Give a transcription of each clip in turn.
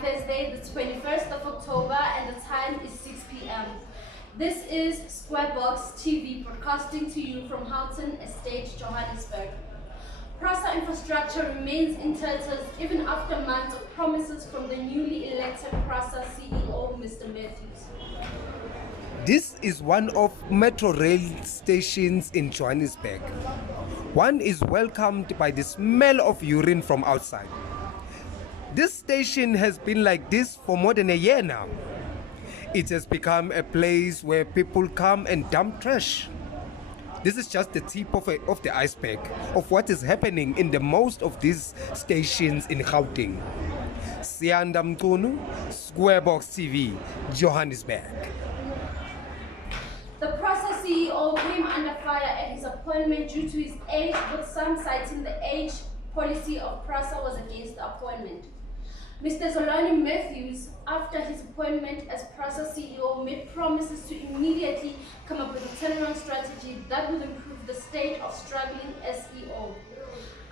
Thursday, the 21st of October, and the time is 6 p.m. This is Squarebox TV broadcasting to you from Houghton Estate, Johannesburg. PRASA infrastructure remains in tatters even after months of promises from the newly elected PRASA CEO, Mr. Matthews. This is one of metro rail stations in Johannesburg. One is welcomed by the smell of urine from outside. This station has been like this for more than a year now. It has become a place where people come and dump trash. This is just the tip of the iceberg of what is happening in the most of these stations in Gauteng. Siyanda Mkunu, Squarebox TV, Johannesburg. The PRASA CEO came under fire at his appointment due to his age, with some citing the age policy of PRASA was against the appointment. Mr. Zolani Matthews, after his appointment as PRASA CEO, made promises to immediately come up with a turnaround strategy that would improve the state of struggling SEO.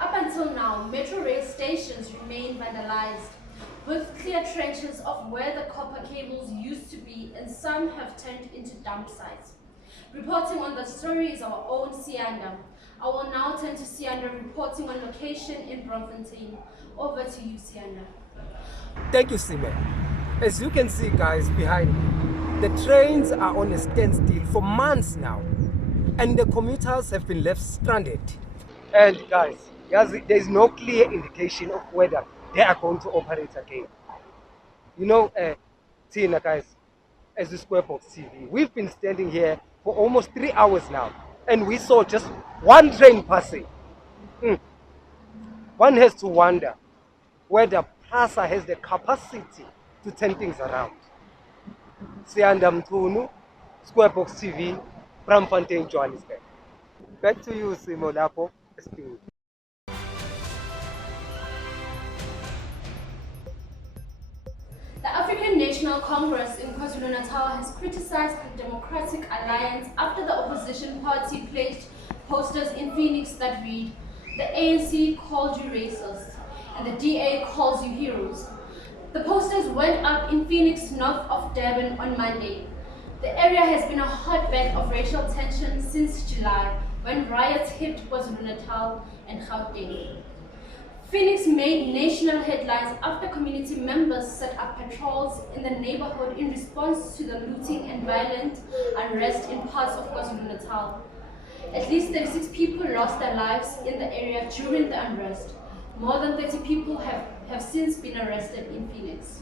Up until now, metro rail stations remain vandalized, with clear trenches of where the copper cables used to be, and some have turned into dump sites. Reporting on the story is our own Siyanda. I will now turn to Siyanda reporting on location in Bloemfontein. Over to you, Siyanda. Thank you, Sime. As you can see, guys, behind me, the trains are on a standstill for months now, and the commuters have been left stranded. And guys, there is no clear indication of whether they are going to operate again. You know, Tina, guys, as the Squarebox TV, we've been standing here for almost 3 hours now, and we saw just one train passing. One has to wonder whether PRASA has the capacity to turn things around. Siyanda Mkunu, Squarebox TV, Bloemfontein, Johannesburg. Back to you, Simo Lapo, Sbtvnews. The African National Congress in KwaZulu-Natal has criticized the Democratic Alliance after the opposition party placed posters in Phoenix that read, "The ANC called you racist, and the DA calls you heroes." The posters went up in Phoenix, north of Durban, on Monday. The area has been a hotbed of racial tension since July, when riots hit KwaZulu-Natal and Gauteng. Phoenix made national headlines after community members set up patrols in the neighborhood in response to the looting and violent unrest in parts of KwaZulu-Natal. At least 36 people lost their lives in the area during the unrest. More than 30 people have since been arrested in Phoenix.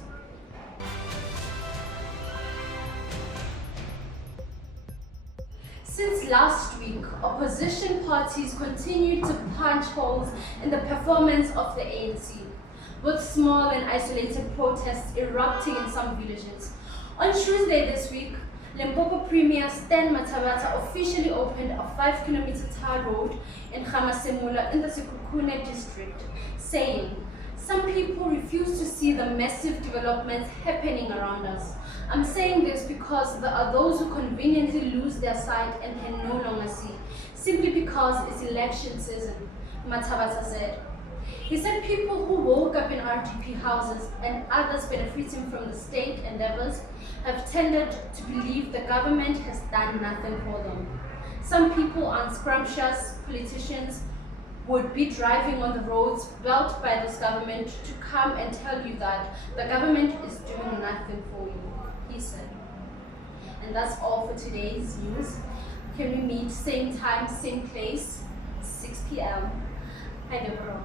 Since last week, opposition parties continued to punch holes in the performance of the ANC, with small and isolated protests erupting in some villages. On Tuesday this week, Limpopo Premier Stan Mathabatha officially opened a 5-kilometer tar road in Gamasemula in the Sekhukhune district, saying, "Some people refuse to see the massive developments happening around us. I'm saying this because there are those who conveniently lose their sight and can no longer see, simply because it's election season," Mathabatha said. He said people who woke up in RDP houses and others benefiting from the state endeavors have tended to believe the government has done nothing for them. Some people unscrumptious politicians would be driving on the roads built by this government to come and tell you that the government is doing nothing for you, he said. And that's all for today's news. Can we meet same time, same place, 6 p.m. Hi, Deborah.